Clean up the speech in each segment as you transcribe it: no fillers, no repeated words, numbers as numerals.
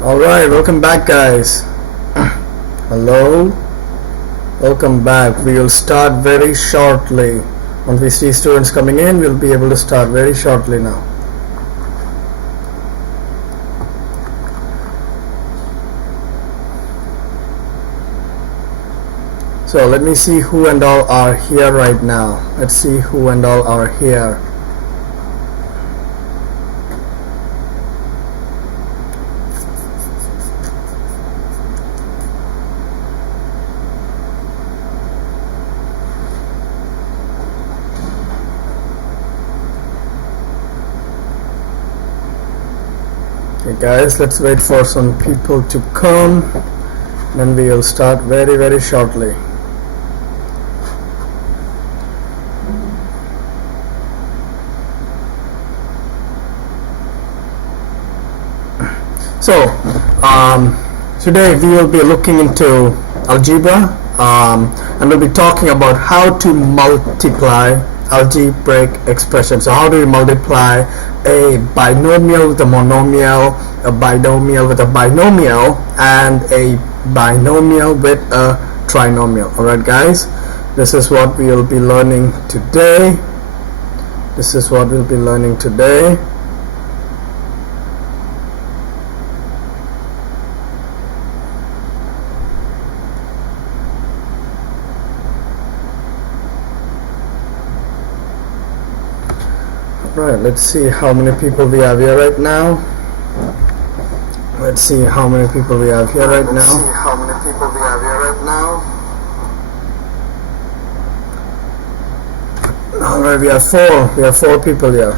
Alright, welcome back guys. Hello, welcome back. We will start very shortly. Once we see students coming in, we'll be able to start very shortly now. So let me see who and all are here right now. Let's see who and all are here. Okay guys, let's wait for some people to come, then we will start very shortly. So today we will be looking into algebra, and we'll be talking about how to multiply algebraic expressions. So how do we multiply a binomial with a monomial, a binomial with a binomial, and a binomial with a trinomial? Alright guys, this is what we will be learning today. Right, let's see how many people we have here right now. Alright, we have four people here.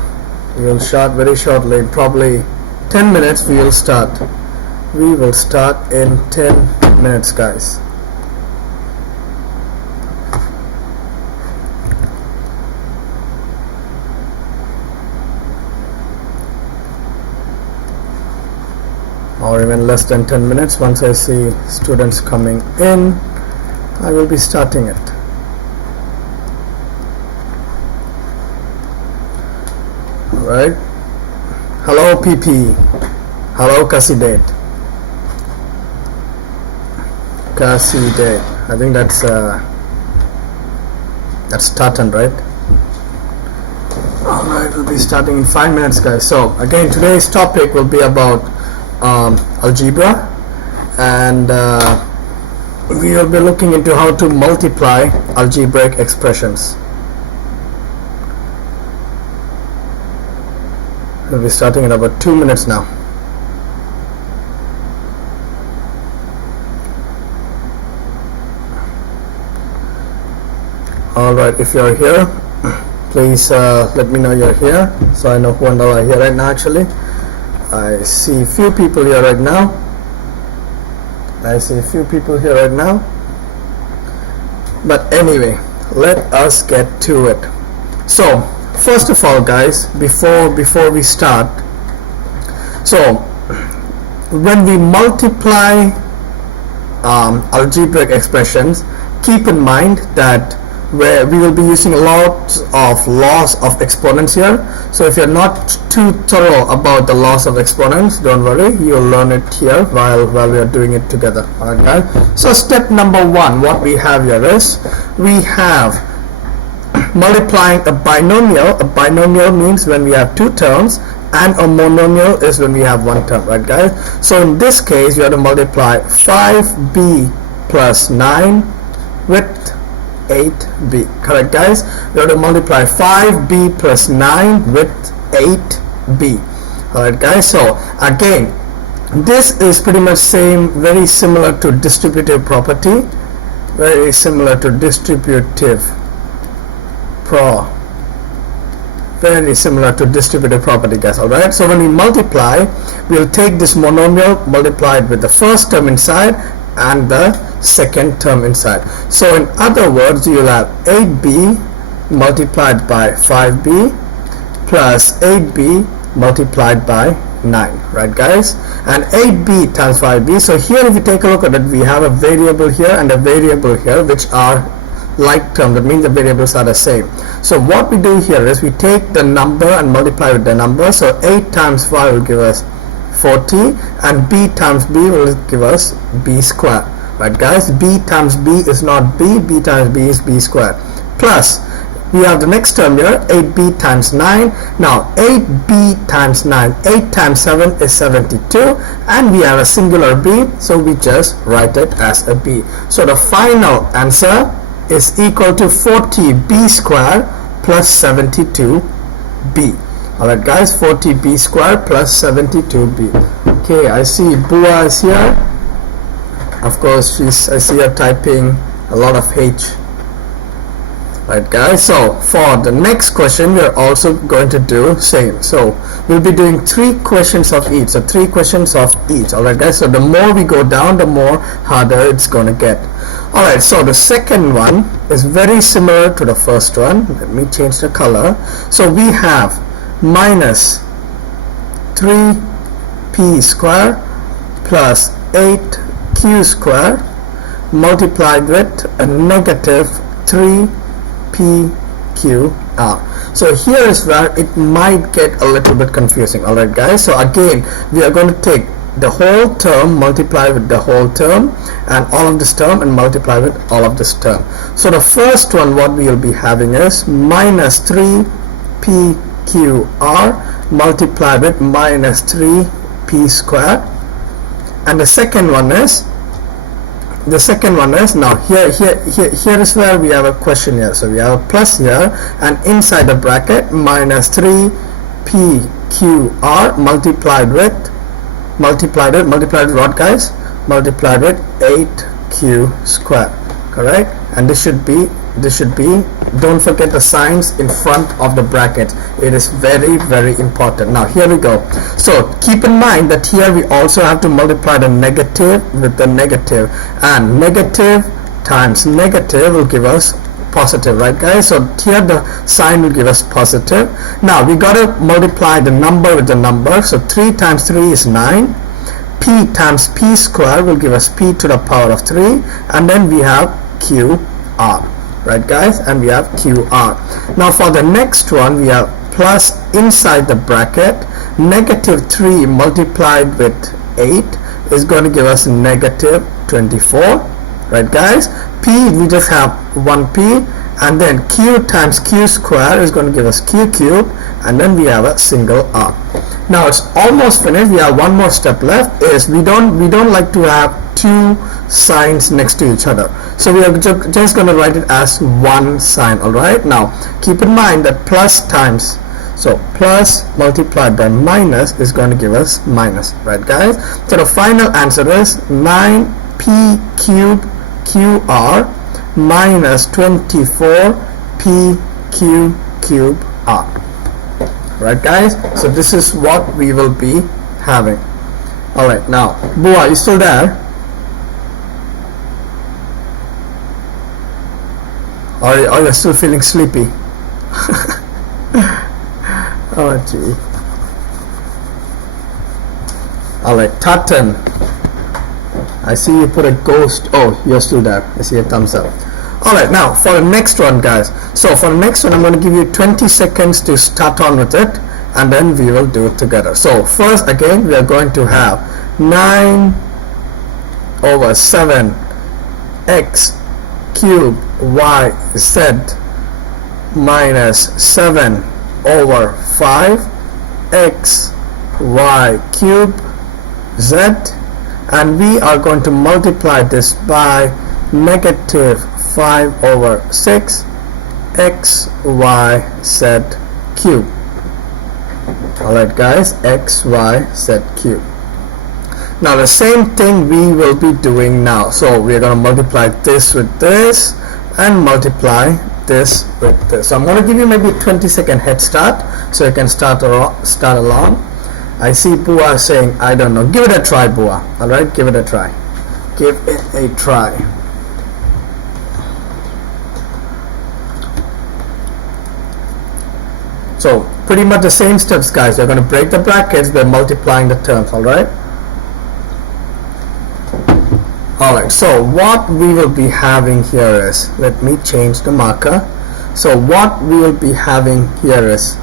We will start very shortly. In probably 10 minutes we will start. We will start in 10 minutes guys. Or even less than 10 minutes. Once I see students coming in, I will be starting it. Alright. Hello PP. Hello Casidate. I think that's Tartan, right? Alright, we'll be starting in 5 minutes guys. So again, today's topic will be about algebra, and we will be looking into how to multiply algebraic expressions. We'll be starting in about 2 minutes now. Alright, if you're here, please let me know you're here, so I know who and all are here right now. Actually, I see a few people here right now. But anyway, let us get to it. So first of all guys, before we start, so when we multiply algebraic expressions, keep in mind that where we will be using lots of laws of exponents here. So if you're not too thorough about the laws of exponents, don't worry, you'll learn it here while we are doing it together. Alright guys, so step number 1, what we have here is, we have multiplying a binomial. A binomial means when we have two terms, and a monomial is when we have one term, right guys? So in this case, you have to multiply 5b plus 9 with 8b. Correct guys? We have to multiply 5b plus 9 with 8b. Alright guys, so again, this is pretty much very similar to distributive property. Guys. Alright, so when we multiply, we'll take this monomial, multiply it with the first term inside and the second term inside. So in other words, you'll have 8b multiplied by 5b plus 8b multiplied by 9, right guys? And 8b times 5b. So here if you take a look at it, we have a variable here and a variable here which are like term. That means the variables are the same. So what we do here is we take the number and multiply with the number. So 8 times 5 will give us 40, and b times b will give us b square. Right guys, b times b is not b, b times b is b square. Plus, we have the next term here, 8b times 9. Now 8b times 9, 8 times 7 is 72, and we have a singular b, so we just write it as a b. So the final answer is equal to 40b square plus 72b. Alright guys, 40b square plus 72b. Okay, I see Bua is here. Of course, I see her typing a lot of H. Right guys, so for the next question we are also going to do same. So we'll be doing 3 questions of each. So 3 questions of each. Alright guys, so the more we go down, the more harder it's going to get. Alright, so the second one is very similar to the first one. Let me change the color. So we have minus 3p square plus 8q square multiplied with a negative 3pqr. So here is where it might get a little bit confusing. Alright guys, so again we are going to take the whole term, multiply with the whole term, and all of this term, and multiply with all of this term. So the first one what we will be having is minus 3pqr multiplied with minus 3p square, and the second one is now here is where we have a question here. So we have a plus here, and inside the bracket minus 3pqr multiplied with what guys? Multiplied with 8q square. Correct? And this should be, don't forget the signs in front of the bracket. It is very, very important. Now here we go. So keep in mind that here we also have to multiply the negative with the negative, and negative times negative will give us positive, right guys? So here the sign will give us positive. Now we got to multiply the number with the number. So 3 times 3 is 9. P times p square will give us p to the power of 3, and then we have qr. Right guys, and we have qr. Now for the next one we have plus inside the bracket negative 3 multiplied with 8 is going to give us negative 24. Right guys, p we just have 1p, and then q times q square is going to give us q cube, and then we have a single r. Now it's almost finished. We have one more step left. Is we don't like to have 2 signs next to each other, so we are just going to write it as one sign. Alright, now keep in mind that plus times, so plus multiplied by minus is going to give us minus. Right guys, so the final answer is 9p cube qr minus 24p q cube r. Right guys, so this is what we will be having. Alright, now Bua, are you still there? Or are you still feeling sleepy? Oh gee. Alright, Tatan, I see you put a ghost. Oh, you're still there. I see a thumbs up. Alright, now for the next one guys. So for the next one I'm going to give you 20 seconds to start on with it, and then we will do it together. So first again we are going to have 9 over 7 x cube y z minus 7 over 5 x y cube z, and we are going to multiply this by negative 5 over 6 x y z cube. Alright guys, x y z cube. Now the same thing we will be doing now. So we are going to multiply this with this and multiply this with this. So I'm going to give you maybe a 20-second head start so you can start along. I see Bua saying I don't know. Give it a try, Bua. Alright, give it a try. Give it a try. So pretty much the same steps guys. You're going to break the brackets by multiplying the terms. Alright. Alright, so what we will be having here is, let me change the marker. So what we will be having here is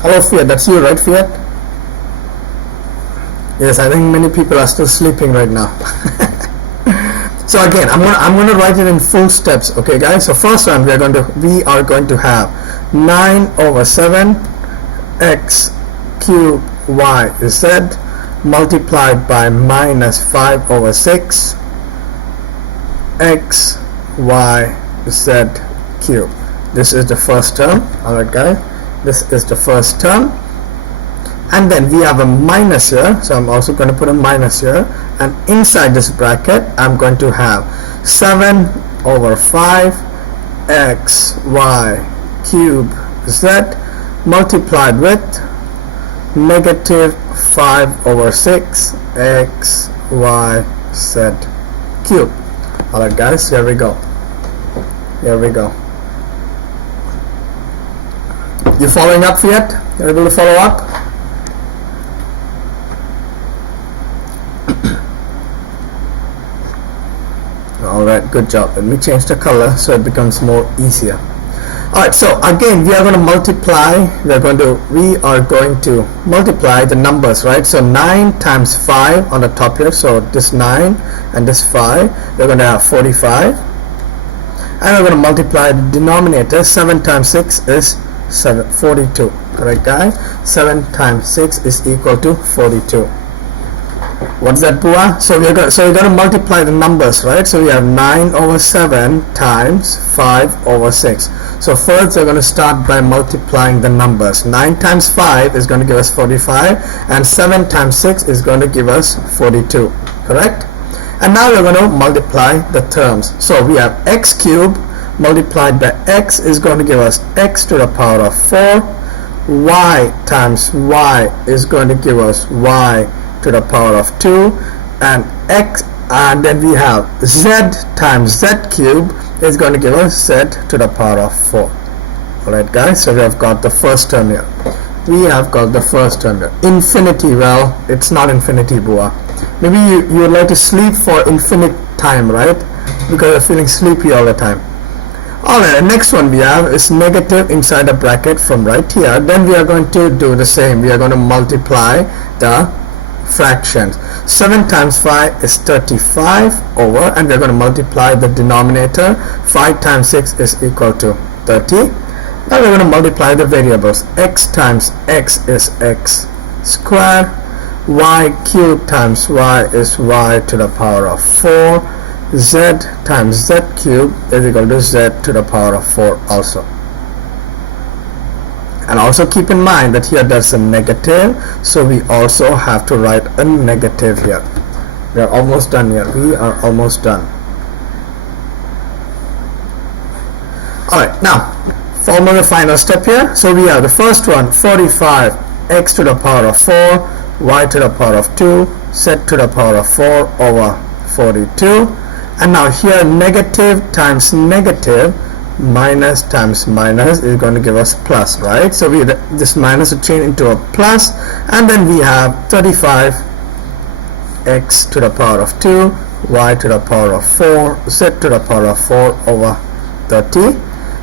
Hello Fiat, that's you, right Fiat? Yes, I think many people are still sleeping right now. So again, I'm gonna write it in full steps, okay guys? So first one we are going to have 9 over 7 x cubed y z multiplied by minus 5 over 6 x y z cubed. This is the first term. Alright guys, this is the first term. And then we have a minus here, so I'm also going to put a minus here, and inside this bracket I'm going to have 7 over 5 x y cube z multiplied with negative 5 over 6 x y z cube. Alright guys, here we go. You following up yet? You're able to follow up? Alright, good job. Let me change the color so it becomes more easier. Alright, so again we are going to multiply, we are going to multiply the numbers, right? So 9 times 5 on the top here, so this 9 and this 5, we're going to have 45. And we're going to multiply the denominator. 7 times 6 is 42. Correct guys? 7 times 6 is equal to 42. What's that, Bua? So we're going to multiply the numbers, right? So we have 9 over 7 times 5 over 6. So first we're going to start by multiplying the numbers. 9 times 5 is going to give us 45, and 7 times 6 is going to give us 42. Correct? And now we're going to multiply the terms. So we have x cubed multiplied by x is going to give us x to the power of 4. Y times y is going to give us y to the power of 2, and x, and then we have z times z cube is going to give us z to the power of 4. Alright guys, so we have got the first term here. Infinity, well, it's not infinity, Bua. Maybe you would like to sleep for infinite time, right? Because you're feeling sleepy all the time. Alright, the next one we have is negative inside a bracket from right here. Then we are going to do the same. We are going to multiply the fractions. 7 times 5 is 35 over, and we're going to multiply the denominator. 5 times 6 is equal to 30. Now we're going to multiply the variables. X times x is x squared. Y cubed times y is y to the power of 4. Z times z cubed is equal to z to the power of 4 also. And also keep in mind that here there's a negative, so we also have to write a negative here. We are almost done here. Alright, now form the final step here. So we have the first one, 45 x to the power of 4, y to the power of 2, z to the power of 4 over 42. And now here negative times negative minus times minus is going to give us plus, right? So this minus will change into a plus, and then we have 35 x to the power of 2, y to the power of 4, z to the power of 4 over 30.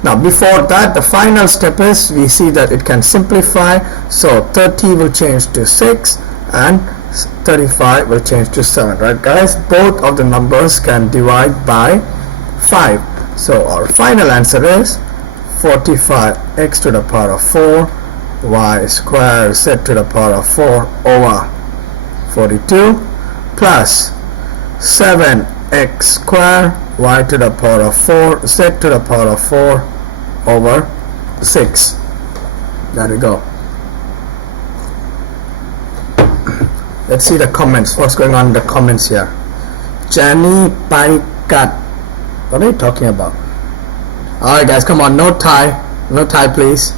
Now before that, the final step is we see that it can simplify, so 30 will change to 6 and 35 will change to 7, right guys? Both of the numbers can divide by 5. So our final answer is 45 x to the power of 4 y squared z to the power of 4 over 42 plus 7x squared y to the power of 4 z to the power of 4 over 6. There we go. Let's see the comments. What's going on in the comments here? Jenny Paikat. What are you talking about? Alright guys, come on, no tie please.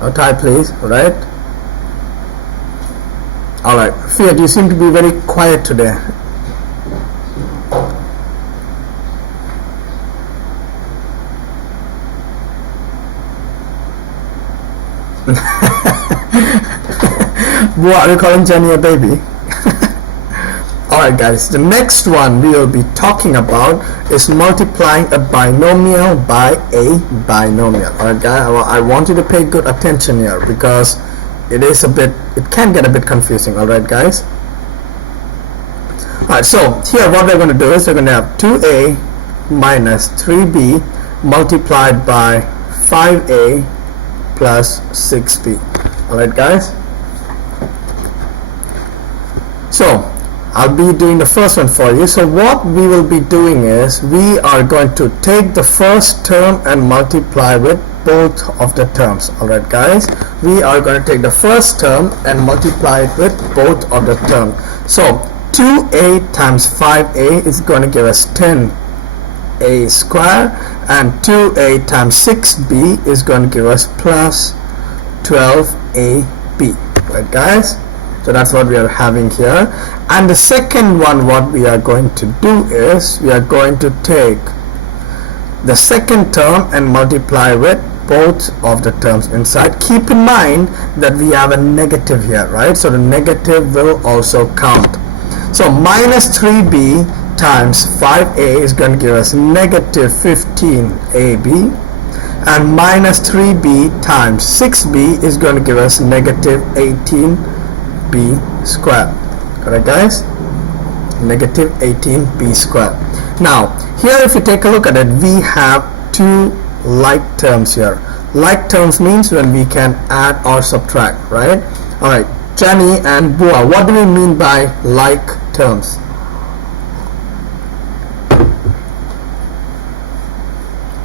No tie please, alright? Alright, Fiat, you seem to be very quiet today. What, are you calling Jenny a baby? Alright guys, the next one we will be talking about is multiplying a binomial by a binomial. Alright guys, I want you to pay good attention here because it can get a bit confusing. Alright guys. Alright, so here what we're going to do is we're going to have 2a minus 3b multiplied by 5a plus 6b. Alright guys. So I'll be doing the first one for you. So what we will be doing is we are going to take the first term and multiply with both of the terms. Alright guys, we are going to take the first term and multiply it with both of the terms. So 2a times 5a is going to give us 10a square, and 2a times 6b is going to give us plus 12ab. Right guys, so that's what we are having here. And the second one, what we are going to do is we are going to take the second term and multiply with both of the terms inside. Keep in mind that we have a negative here, right? So the negative will also count. So minus 3b times 5a is going to give us negative 15ab, and minus 3b times 6b is going to give us negative 18b squared. Correct guys? Negative 18b squared. Now here if you take a look at it, we have two like terms here. Like terms means when we can add or subtract, right? Alright, Jenny and Bua, what do we mean by like terms?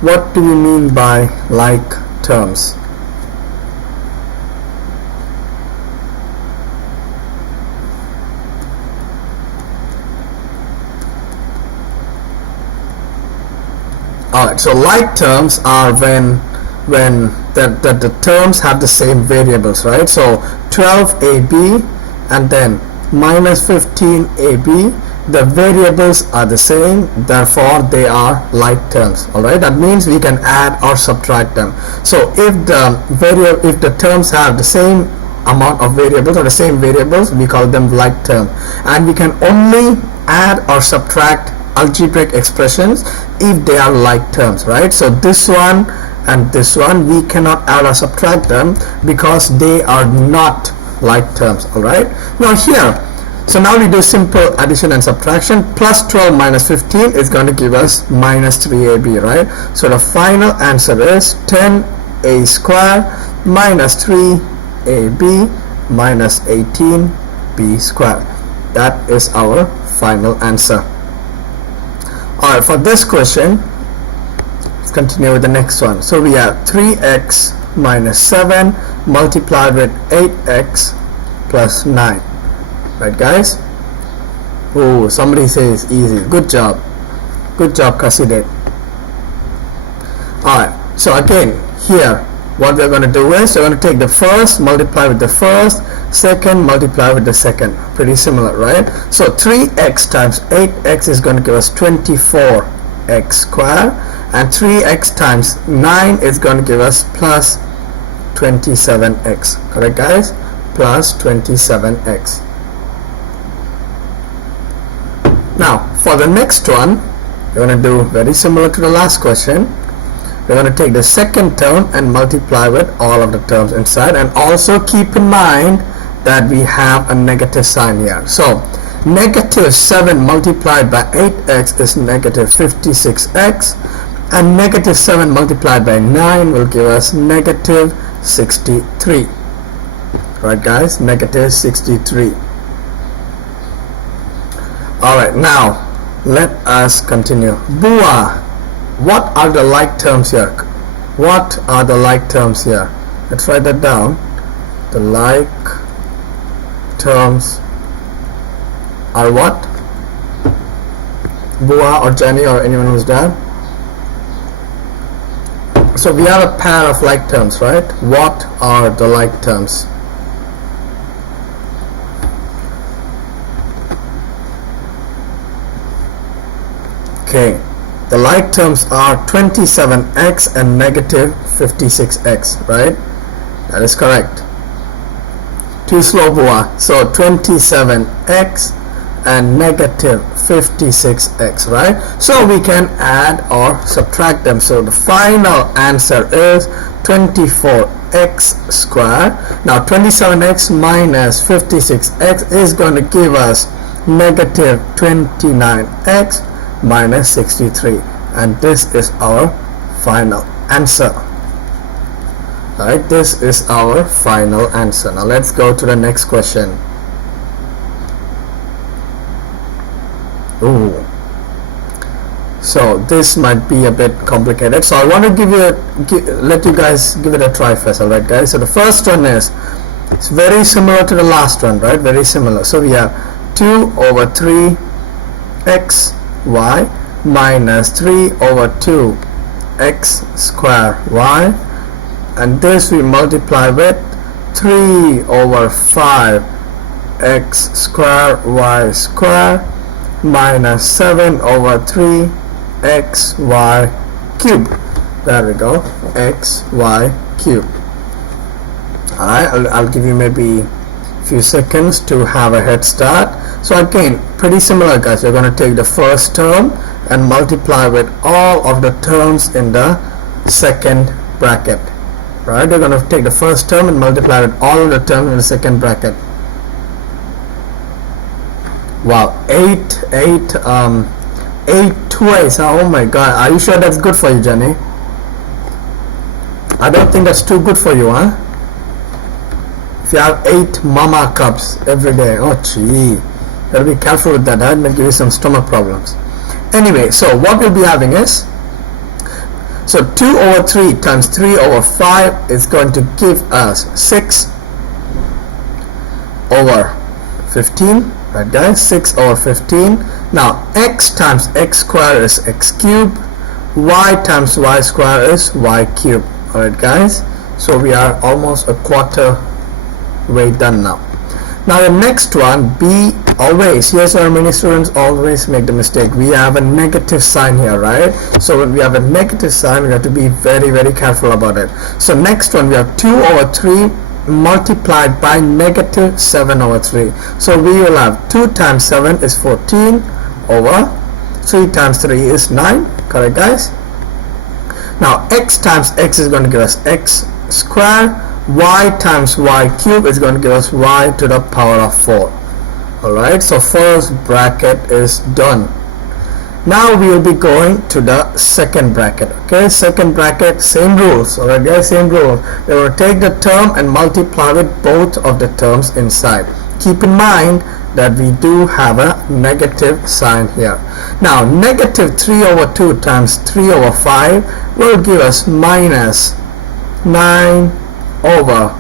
What do we mean by like terms? Alright, so like terms are when the terms have the same variables, right? So 12ab and then minus 15ab, the variables are the same, therefore they are like terms. Alright, that means we can add or subtract them. So if the terms have the same amount of variables or the same variables, we call them like term, and we can only add or subtract algebraic expressions if they are like terms, right? So this one and this one, we cannot add or subtract them because they are not like terms. Alright, now here, so now we do simple addition and subtraction. Plus 12 minus 15 is going to give us minus 3ab, right? So the final answer is 10a squared minus 3ab minus 18b squared. That is our final answer. Alright, for this question, let's continue with the next one. So we have 3x minus 7 multiplied with 8x plus 9. Right guys? Oh, somebody says easy. Good job. Good job, Kasidit. Alright, so again, here, what we're going to do is we're going to take the first, multiply with the first, second, multiply with the second. Pretty similar, right? So 3x times 8x is going to give us 24x squared, and 3x times 9 is going to give us plus 27x. Correct guys? Plus 27x. Now for the next one, we're going to do very similar to the last question. We're going to take the second term and multiply with all of the terms inside, and also keep in mind that we have a negative sign here. So negative 7 multiplied by 8x is negative 56x, and negative 7 multiplied by 9 will give us negative 63. Right guys, negative 63. Alright, now let us continue. Bua, what are the like terms here? What are the like terms here? Let's write that down. The like terms are what? Bua or Jenny or anyone who's there? So we have a pair of like terms, right? What are the like terms? Okay, the like terms are 27x and negative 56x, right? That is correct. Too slow, Bua. So 27x and negative 56x, right? So we can add or subtract them. So the final answer is 24x squared. Now 27x minus 56x is going to give us negative 29x minus 63, and this is our final answer. Alright, this is our final answer. Now let's go to the next question. Ooh. So this might be a bit complicated. So I want to let you guys give it a try first. Alright guys, so the first one is, it's very similar to the last one, right? Very similar. So we have 2 over 3 x y minus 3 over 2 x square y, and this we multiply with 3 over 5 x square y square minus 7 over 3 x y cube. There we go, x y cube. Alright, I'll give you maybe a few seconds to have a head start. So again, pretty similar guys. You're going to take the first term and multiply with all of the terms in the second bracket. Right, you're going to take the first term and multiply with all of the terms in the second bracket. Wow, 8 twice. Oh my god, are you sure that's good for you, Jenny? I don't think that's too good for you, huh? If you have 8 mama cups every day, oh gee, gotta be careful with that. That might give you some stomach problems. Anyway, so what we'll be having is, so 2 over 3 times 3 over 5 is going to give us 6 over 15. Right guys, 6 over 15. Now x times x square is x cube, y times y square is y cube. Alright guys, so we are almost a quarter way done now. Now the next one, b, always, here's where many students always make the mistake. We have a negative sign here, right? So when we have a negative sign, we have to be very, very careful about it. So next one, we have 2 over 3 multiplied by negative 7 over 3. So we will have 2 times 7 is 14 over 3 times 3 is 9. Correct guys? Now x times x is going to give us x squared. Y times y cube is going to give us y to the power of 4. Alright, so first bracket is done. Now we will be going to the second bracket. Okay, second bracket, same rules. Alright guys, same rule. We will take the term and multiply with both of the terms inside. Keep in mind that we do have a negative sign here. Now negative 3 over 2 times 3 over 5 will give us minus 9 over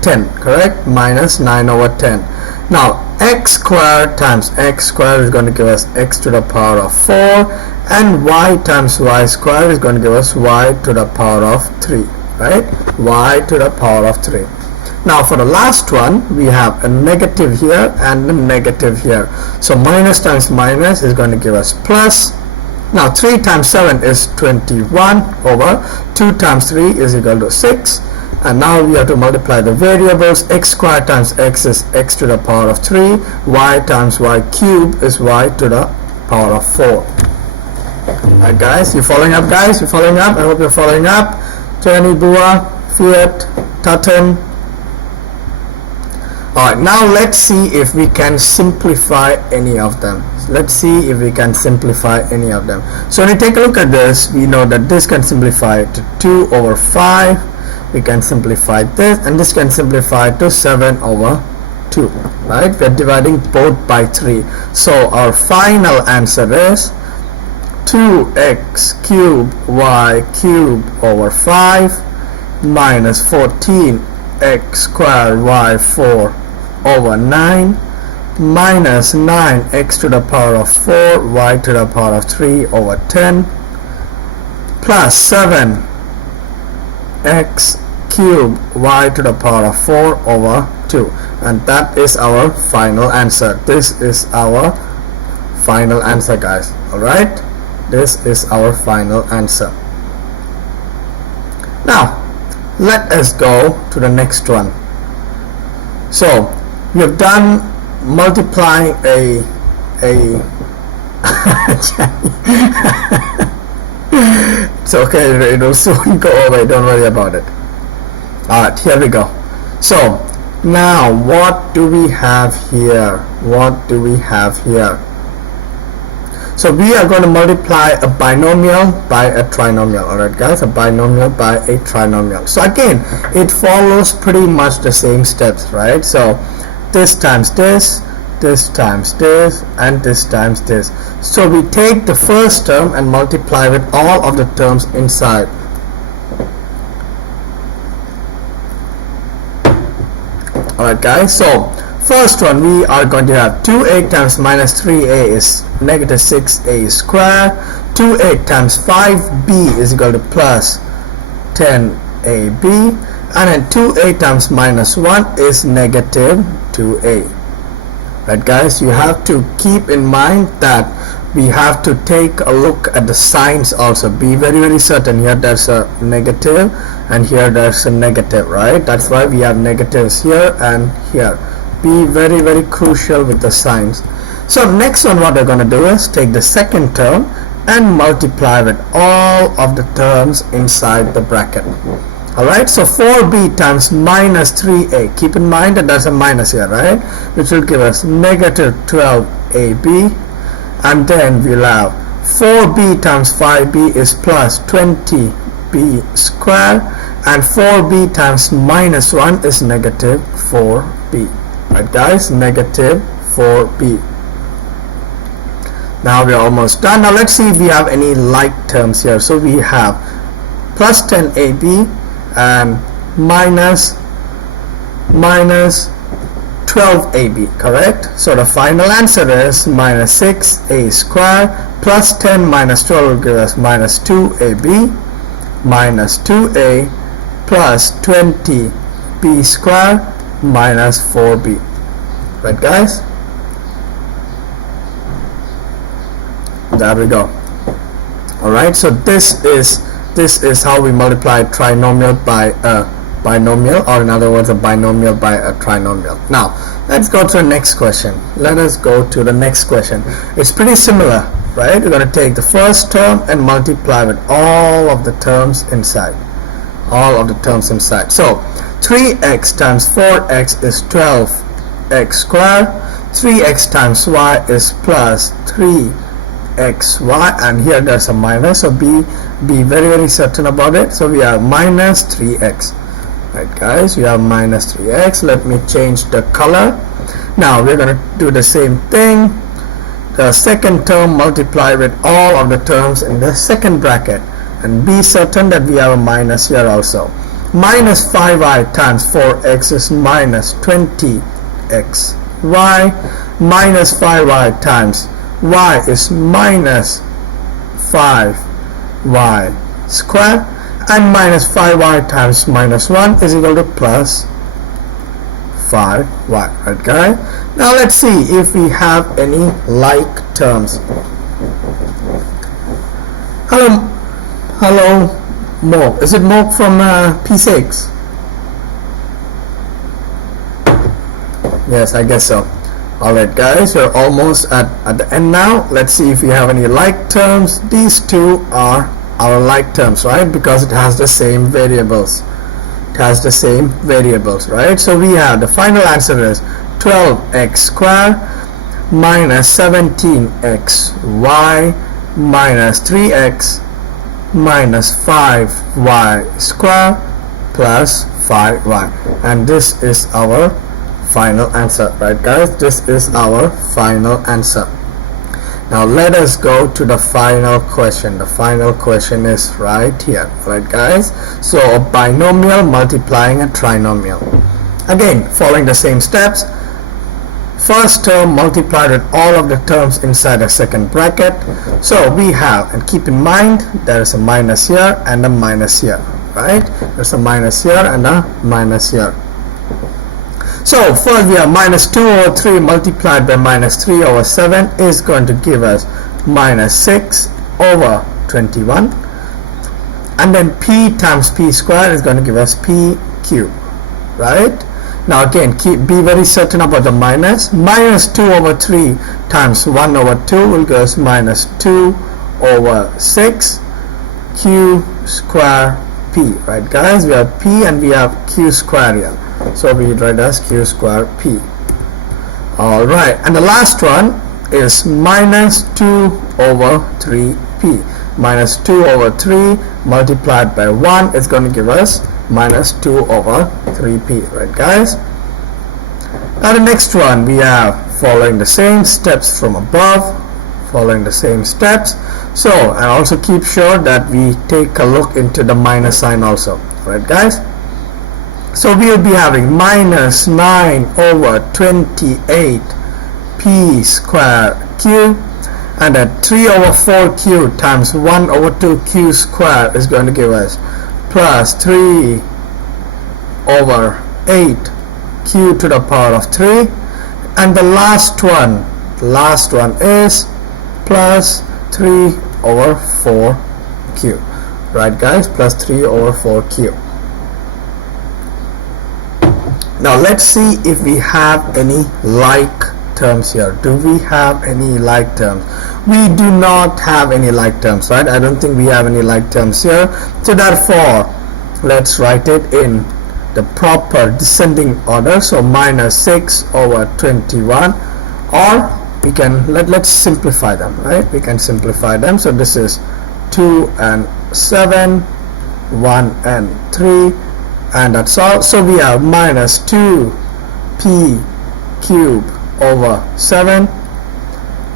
10, correct? Minus 9 over 10. Now x squared times x squared is going to give us x to the power of 4, and y times y squared is going to give us y to the power of 3, right? Y to the power of 3. Now for the last one, we have a negative here and a negative here. So minus times minus is going to give us plus. Now 3 times 7 is 21 over 2 times 3 is equal to 6. And now we have to multiply the variables. X squared times x is x to the power of 3. Y times y cube is y to the power of 4. Alright guys, you following up guys? You following up? I hope you're following up. Jenny, Bua, Fiat, Taten. Alright, now let's see if we can simplify any of them. Let's see if we can simplify any of them. So when you take a look at this, we know that this can simplify to 2 over 5. We can simplify this, and this can simplify to 7 over 2, right? We're dividing both by 3. So our final answer is 2x cubed y cubed over 5 minus 14x squared y 4 over 9 minus 9x to the power of 4 y to the power of 3 over 10 plus 7x cube y to the power of 4 over 2, and that is our final answer. This is our final answer guys. Alright, this is our final answer. Now let us go to the next one. So we have done multiplying a a it's okay, it will soon go away, don't worry about it. Alright, here we go. So now what do we have here? What do we have here? So we are going to multiply a binomial by a trinomial. Alright guys, a binomial by a trinomial. So again, it follows pretty much the same steps, right? So this times this, this times this, and this times this. So we take the first term and multiply with all of the terms inside. Alright guys, so first one we are going to have 2a times minus 3a is negative 6a squared. 2a times 5b is equal to plus 10ab, and then 2a times minus 1 is negative 2a. Right guys, you have to keep in mind that we have to take a look at the signs also. Be very certain. Here there's a negative and here there's a negative, right? That's why we have negatives here and here. Be very crucial with the signs. So next one, what we're going to do is take the second term and multiply with all of the terms inside the bracket. Alright, so 4b times minus 3a, keep in mind that there's a minus here, right, which will give us negative 12ab, and then we'll have 4b times 5b is plus 20b squared, and 4b times minus 1 is negative 4b. Right guys, negative 4b. Now we're almost done. Now let's see if we have any like terms here. So we have plus 10ab and minus 12ab, correct? So the final answer is minus 6a squared plus 10 minus 12 will give us minus 2ab minus 2a plus 20b squared minus 4b. Right guys? There we go. Alright, so this is how we multiply a trinomial by a binomial, or in other words a binomial by a trinomial. Now let's go to the next question. Let us go to the next question. It's pretty similar, right? We're going to take the first term and multiply with all of the terms inside. So 3x times 4x is 12x squared. 3x times y is plus 3xy, and here there's a minus, so be very certain about it. So we have minus 3x. Right guys, we have minus 3x. Let me change the color. Now we're going to do the same thing. The second term multiply with all of the terms in the second bracket, and be certain that we have a minus here also. Minus 5y times 4x is minus 20xy. Minus 5y times y is minus 5y squared, and minus 5y times minus 1 is equal to plus 5y. Right guys? Now let's see if we have any like terms. Hello Mo. Is it Mo from P6? Yes, I guess so. Alright guys, we're almost at the end now. Let's see if we have any like terms. These two are our like terms, right? Because it has the same variables. Right? So we have the final answer is 12x squared minus 17xy minus 3x minus 5y squared plus 5y, and this is our final answer. Right guys, this is our final answer. Now let us go to the final question. The final question is right here. Right guys, so a binomial multiplying a trinomial. Again, following the same steps. First term multiplied with all of the terms inside a second bracket. So we have, and keep in mind there is a minus here and a minus here, right? There's a minus here and a minus here. So first we have minus 2 over 3 multiplied by minus 3 over 7 is going to give us minus 6 over 21, and then p times p squared is going to give us p cubed, right? Now again, be very certain about the minus. Minus 2 over 3 times 1 over 2 will give us minus 2 over 6 q square p. Right guys, we have p and we have q square here. So we write as q square p. Alright, and the last one is minus 2 over 3p. Minus 2 over 3 multiplied by 1 is going to give us minus 2 over 3p. Right guys, now the next one we have following the same steps from above, following the same steps. So, and also keep sure that we take a look into the minus sign also. Right guys, so we will be having minus 9 over 28 p square q, and that 3 over 4q times 1 over 2q square is going to give us plus 3 over 8 q to the power of 3, and the last one is plus 3 over 4q. Right guys, plus 3 over 4q. Now let's see if we have any like terms here. Do we have any like terms? We do not have any like terms, right? I don't think we have any like terms here. So therefore, let's write it in the proper descending order. So minus 6 over 21, or we can let's simplify them, right? We can simplify them. So this is 2 and 7, 1 and 3, and that's all. So we have minus 2p cube over 7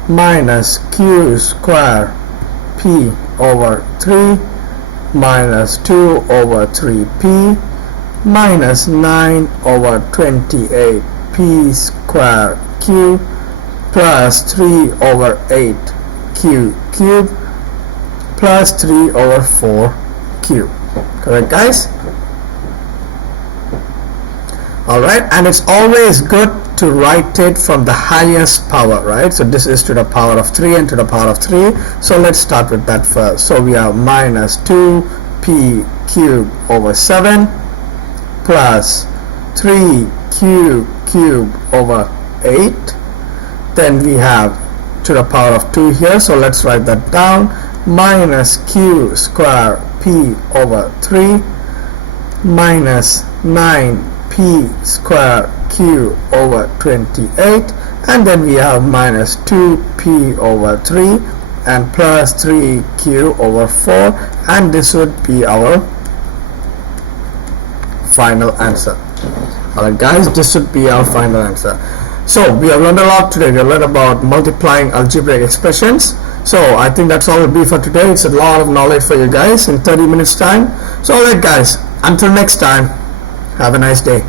minus q square p over 3 minus 2 over 3p minus 9 over 28 p square q plus 3 over 8 q cube plus 3 over 4 q. Correct guys? Alright, and it's always good to write it from the highest power, right? So this is to the power of 3 and to the power of 3. So let's start with that first. So we have minus 2p cube over 7 plus 3q cube over 8. Then we have to the power of 2 here. So let's write that down. Minus q square p over 3 minus 9p square q over 28, and then we have minus 2p over 3 and plus 3q over 4, and this would be our final answer. Alright guys, this would be our final answer. So we have learned a lot today. We have learned about multiplying algebraic expressions. So I think that's all it will be for today. It's a lot of knowledge for you guys in 30 minutes time. So alright guys, until next time, have a nice day.